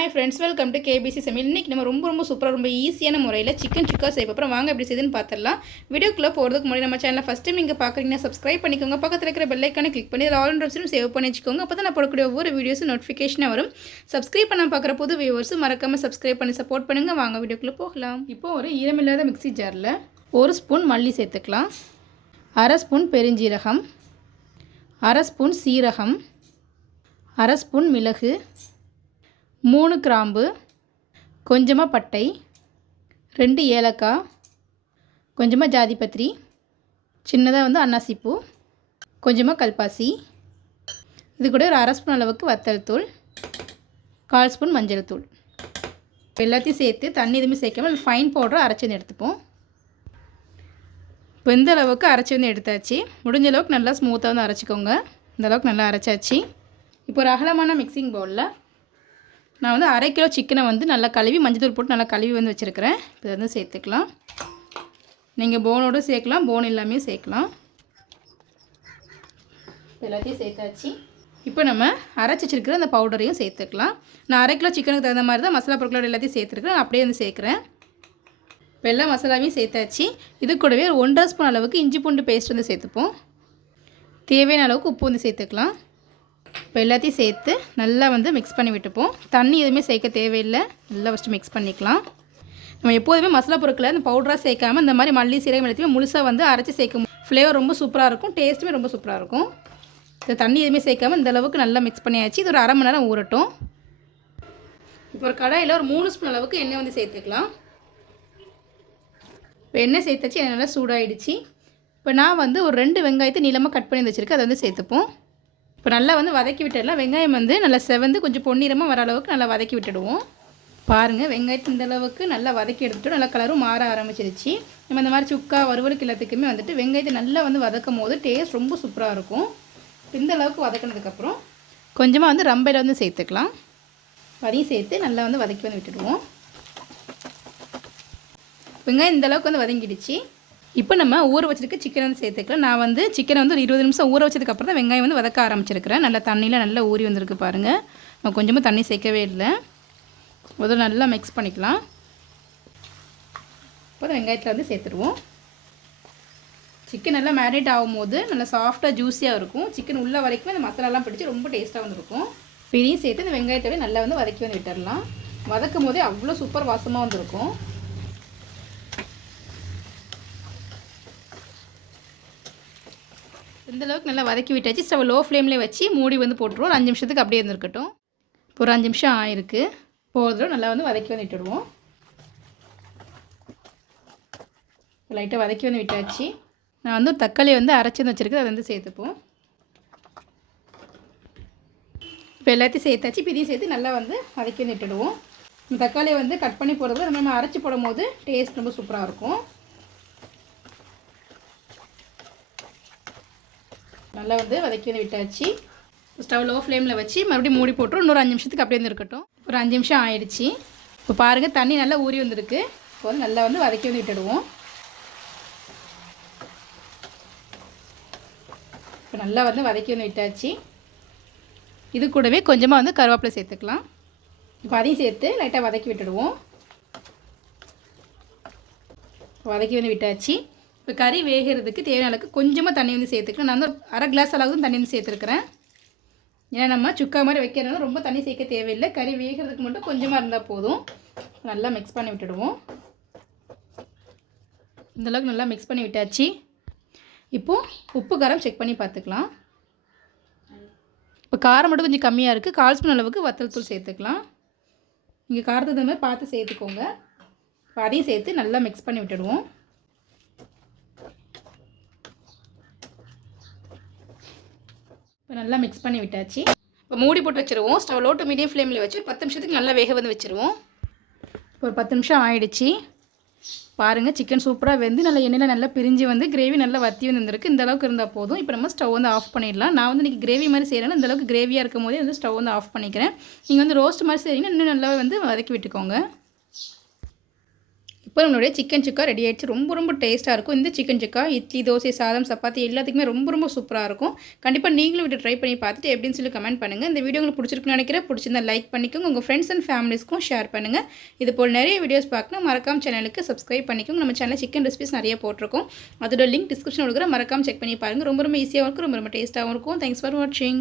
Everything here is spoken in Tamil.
Hi friends welcome to KBC சமையல் இன்றைக்கி நம்ம ரொம்ப ரொம்ப சூப்பராக ரொம்ப ஈஸியான முறையில் சிக்கன் சுக்கா செய்ய அப்புறம் வாங்க எப்படி செய்யுதுன்னு பார்த்துடலாம் வீடியோக்குள்ளே போகிறதுக்கு முன்னாடி நம்ம சேனலில் ஃபஸ்ட் டைம் இங்கே பார்க்குறீங்கன்னா சப்ஸ்கிரைப் பண்ணிக்கோங்க. பக்கத்தில் இருக்கிற பெல்லைக்கான கிளிக் பண்ணி அதில் ஆல் ஆப்ஷனும் சேவ் பண்ணி வச்சுக்கோங்க. அப்போ தான் நான் போடக்கூடிய ஒவ்வொரு வீடியோஸும் நோட்டிஃபிகேஷனாக வரும். சப்ஸ்கிரைப் பண்ண பார்க்குற புது வியூவர்ஸும் மறக்காமல் சப்ஸ்கிரைப் பண்ணி சப்போர்ட் பண்ணுங்கள் வாங்க வீடியோக்குள்ளே போகலாம். இப்போ ஒரு ஈரமில்லாத மிக்ஸி ஜாரில் ஒரு ஸ்பூன் மல்லி சேர்த்துக்கலாம். அரை ஸ்பூன் பெருஞ்சீரகம். அரை ஸ்பூன் சீரகம். அரை ஸ்பூன் மிளகு. மூணு கிராம்பு கொஞ்சமாக பட்டை ரெண்டு ஏலக்காய் கொஞ்சமாக ஜாதிபத்திரி சின்னதாக வந்து அன்னாசிப்பூ கொஞ்சமாக கல்பாசி இது கூட ஒரு அரை ஸ்பூன் அளவுக்கு வத்தல் தூள் கால் ஸ்பூன் மஞ்சள் தூள். எல்லாத்தையும் சேர்த்து தண்ணி எதுவுமே சேர்க்காம ஃபைன் பவுடரை அரைச்சி வந்து எடுத்துப்போம். இப்போ இந்த அளவுக்கு அரைச்சி வந்து எடுத்தாச்சு. முடிஞ்ச அளவுக்கு நல்லா ஸ்மூத்தாக வந்து அரைச்சிக்கோங்க. இந்த அளவுக்கு நல்லா அரைச்சாச்சு. இப்போ ஒரு அகலமான மிக்சிங் பவுலில் நான் வந்து அரை கிலோ சிக்கனை வந்து நல்லா கழுவி மஞ்சள் போட்டு நல்லா கழுவி வந்து வச்சுருக்கிறேன். இதை வந்து சேர்த்துக்கலாம். நீங்கள் போனோடு சேர்க்கலாம் போன் எல்லாமே சேர்க்கலாம். எல்லாத்தையும் சேர்த்தாச்சு. இப்போ நம்ம அரைச்சி வச்சிருக்கிற அந்த பவுடரையும் சேர்த்துக்கலாம். நான் அரை கிலோ சிக்கனுக்கு தகுந்த மாதிரி தான் மசாலா பொருட்களோட எல்லாத்தையும் சேர்த்துருக்கேன் அப்படியே வந்து சேர்க்குறேன். இப்போ எல்லா மசாலாவையும் சேர்த்தாச்சு. இது கூடவே ஒரு ஒன்றரை ஸ்பூன் அளவுக்கு இஞ்சி பூண்டு பேஸ்ட் வந்து சேர்த்துப்போம். தேவையான அளவுக்கு உப்பு வந்து சேர்த்துக்கலாம். இப்போ எல்லாத்தையும் சேர்த்து நல்லா வந்து மிக்ஸ் பண்ணி விட்டுப்போம். தண்ணி எதுவுமே சேர்க்க தேவையில்லை. நல்லா ஃபஸ்ட்டு மிக்ஸ் பண்ணிக்கலாம். நம்ம எப்போதுமே மசாலா பொருட்களை இந்த பவுடராக சேர்க்காம இந்த மாதிரி மல்லி சீரகம் எல்லாத்தையுமே முழுசாக வந்து அரைச்சி சேர்க்கும். ஃப்ளேவர் ரொம்ப சூப்பராக இருக்கும். டேஸ்ட்டுமே ரொம்ப சூப்பராக இருக்கும். இந்த தண்ணி எதுவுமே சேர்க்காம இந்த அளவுக்கு நல்லா மிக்ஸ் பண்ணியாச்சு. இது ஒரு அரை மணி நேரம் ஊறட்டும். இப்போ ஒரு கடாயில் ஒரு மூணு ஸ்பூன் அளவுக்கு எண்ணெய் வந்து சேர்த்துக்கலாம். இப்போ எண்ணெய் சேர்த்தாச்சு எண்ணெய் நல்லா சூடாகிடுச்சு இப்போ நான் வந்து ஒரு ரெண்டு வெங்காயத்தை நீளமாக கட் பண்ணி வச்சுருக்கேன். அதை வந்து சேர்த்துப்போம். இப்போ நல்லா வந்து வதக்கி விட்டுடலாம். வெங்காயம் வந்து நல்லா செவந்து கொஞ்சம் பொன்னிறமாக வர அளவுக்கு நல்லா வதக்கி விட்டுடுவோம். பாருங்கள் வெங்காயத்தை இந்த அளவுக்கு நல்லா வதக்கி எடுத்துட்டு நல்லா கலரும் மாற ஆரம்பிச்சிருச்சு. நம்ம இந்த மாதிரி சுக்கா வறுவலுக்கு எல்லாத்துக்குமே வந்துட்டு வெங்காயத்தை நல்லா வந்து வதக்கும் போது டேஸ்ட் ரொம்ப சூப்பராக இருக்கும். இந்த அளவுக்கு வதக்கினதுக்கப்புறம் கொஞ்சமாக வந்து ரம்பையில் வந்து சேர்த்துக்கலாம். அதையும் சேர்த்து நல்லா வந்து வதக்கி வந்து விட்டுடுவோம். வெங்காயம் இந்த அளவுக்கு வந்து வதங்கிடுச்சு. இப்போ நம்ம ஊற வச்சிருக்க சிக்கன் வந்து சேர்த்துக்கலாம். நான் வந்து சிக்கனை வந்து ஒரு இருபது நிமிஷம் ஊற வச்சதுக்கப்புறம் தான் வெங்காயம் வந்து வதக்க ஆரம்பிச்சிருக்கிறேன். நல்லா தண்ணியில் நல்லா ஊறி வந்திருக்கு பாருங்கள் நான் கொஞ்சமாக தண்ணி சேர்க்கவே இல்லை. முதல்ல நல்லா மிக்ஸ் பண்ணிக்கலாம். அப்புறம் வெங்காயத்தில் வந்து சேர்த்துருவோம். சிக்கன் நல்லா மேரினேட் ஆகும்போது நல்லா சாஃப்டாக ஜூஸியாக இருக்கும். சிக்கன் உள்ள வரைக்கும் அந்த மசாலாலாம் பிடிச்சி ரொம்ப டேஸ்ட்டாக வந்துருக்கும். இப்போ இதையும் சேர்த்து இந்த வெங்காயத்தோடய நல்லா வந்து வதக்கி வந்து விட்டுடலாம் வதக்கும் போதே அவ்வளோ சூப்பர் வாசமாக வந்திருக்கும். இந்தளவுக்கு நல்லா வதக்கி விட்டாச்சு. ஸ்டவ் லோ ஃப்ளேம்லேயே வச்சு மூடி வந்து போட்டுருவோம். ஒரு அஞ்சு நிமிஷத்துக்கு அப்படியே இருந்திருக்கட்டும். இப்போ ஒரு அஞ்சு நிமிஷம் ஆயிருக்கு. போதும் நல்லா வந்து வதக்கி வந்து விட்டுடுவோம். லைட்டாக வதக்கி வந்து விட்டாச்சு. நான் வந்து ஒரு தக்காளி வந்து அரைச்சி வந்து வச்சுருக்கேன். அதை வந்து சேர்த்துப்போம். இப்போ எல்லாத்தையும் சேர்த்தாச்சு. இப்போ இதையும் சேர்த்து நல்லா வந்து வதக்கி வந்து விட்டுடுவோம். இந்த தக்காளியை வந்து கட் பண்ணி போடுறது நம்ம நம்ம அரைச்சி போடும் போது டேஸ்ட் ரொம்ப சூப்பராக இருக்கும். நல்லா வந்து வதக்கி வந்து விட்டாச்சு. ஸ்டவ் லோ ஃப்ளேமில் வச்சு மறுபடியும் மூடி போட்டு இன்னொரு அஞ்சு நிமிஷத்துக்கு அப்படியே வந்து இருக்கட்டும் ஒரு அஞ்சு நிமிஷம் ஆயிடுச்சு. இப்போ பாருங்கள் தண்ணி நல்லா ஊறி வந்திருக்கு. இப்போ வந்து நல்லா வந்து வதக்கி வந்து விட்டுடுவோம். இப்போ நல்லா வந்து வதக்கி வந்து விட்டாச்சு. இது கூடவே கொஞ்சமாக வந்து கருவேப்பிலை சேர்த்துக்கலாம். இப்போ அதையும் சேர்த்து லைட்டாக வதக்கி விட்டுடுவோம். வதக்கி வந்து விட்டாச்சு. இப்போ கறி வேகிறதுக்கு தேவையான அளவுக்கு கொஞ்சமாக தண்ணி வந்து சேர்த்துக்கலாம். நான் வந்து அரை கிளாஸ் அளவுக்கு தண்ணி வந்து சேர்த்துருக்குறேன். ஏன்னா நம்ம சுக்கா மாதிரி வைக்கிறதுனால ரொம்ப தண்ணி சேர்க்க தேவையில்லை. கறி வேகிறதுக்கு மட்டும் கொஞ்சமாக இருந்தால் போதும். நல்லா மிக்ஸ் பண்ணி விட்டுடுவோம். இந்தளவுக்கு நல்லா மிக்ஸ் பண்ணி விட்டாச்சு. இப்போது உப்பு காரம் செக் பண்ணி பார்த்துக்கலாம். இப்போ காரம் மட்டும் கொஞ்சம் கம்மியாக இருக்குது கால் ஸ்பூன் அளவுக்கு வத்தல் தூள் சேர்த்துக்கலாம். நீங்கள் காரத்துக்கு தகுந்த மாதிரி பார்த்து சேர்த்துக்கோங்க. இப்போ அதையும் சேர்த்து நல்லா மிக்ஸ் பண்ணி விட்டுடுவோம். இப்போ நல்லா மிக்ஸ் பண்ணி விட்டாச்சு. இப்போ மூடி போட்டு வச்சுருவோம். ஸ்டவ் லோ டு மீடியம் ஃப்ளேமில் வச்சு பத்து நிமிஷத்துக்கு நல்லா வேக வந்து வச்சுருவோம். இப்போ ஒரு பத்து நிமிஷம் ஆயிடுச்சு. பாருங்கள் சிக்கன் சூப்பராக வெந்து நல்லா எண்ணெயில் நல்லா பிரிஞ்சு வந்து கிரேவி நல்லா வத்தி வந்துருக்கு இந்த அளவுக்கு இருந்தால் போதும். இப்போ நம்ம ஸ்டவ் வந்து ஆஃப் பண்ணிடலாம். நான் வந்து இன்றைக்கி கிரேவி மாதிரி செய்கிறேன் இந்த அளவுக்கு கிரேவியாக இருக்கும் போதே வந்து ஸ்டவ் வந்து ஆஃப் பண்ணிக்கிறேன். நீங்கள் வந்து ரோஸ்ட் மாதிரி செய்கிறீங்கன்னா இன்னும் நல்லா வந்து வதக்கி விட்டுக்கோங்க. இப்போ நம்மளுடைய சிக்கன் சுக்கா ரெடி ஆயிடுச்சு. ரொம்ப ரொம்ப டேஸ்ட்டாக இருக்கும். இந்த சிக்கன் சுக்கா இட்லி தோசை சாதம் சப்பாத்தி எல்லாத்துக்குமே ரொம்ப ரொம்ப சூப்பராக இருக்கும். கண்டிப்பாக நீங்களும் வீட்டு ட்ரை பண்ணி பார்த்துட்டு எப்படின்னு சொல்லி கமெண்ட் பண்ணுங்கள் இந்த வீடியோ உங்களுக்கு பிடிச்சிருக்குன்னு நினைக்கிறேன். பிடிச்சிருந்தா லைக் பண்ணிக்கோங்க. உங்கள் ஃப்ரெண்ட்ஸ் அண்ட் ஃபேமிலிஸ்க்கும் ஷேர் பண்ணுங்கள் இது போல் நிறைய வீடியோஸ் பார்க்கணும். மறக்காம சேனலுக்கு சப்ஸ்கிரைப் பண்ணிக்கோங்க. நம்ம சேனலில் சிக்கன் ரெசிபிஸ் நிறைய போட்டிருக்கோம். அதோட லிங்க் டிஸ்கிரிப்ஷன் கொடுக்குற மறக்காம செக் பண்ணி பாருங்கள் ரொம்ப ரொம்ப ஈஸியாகவும் இருக்கும். ரொம்ப ரொம்ப டேஸ்ட்டாகவும் இருக்கும். தேங்க்ஸ் ஃபார் வாட்சிங்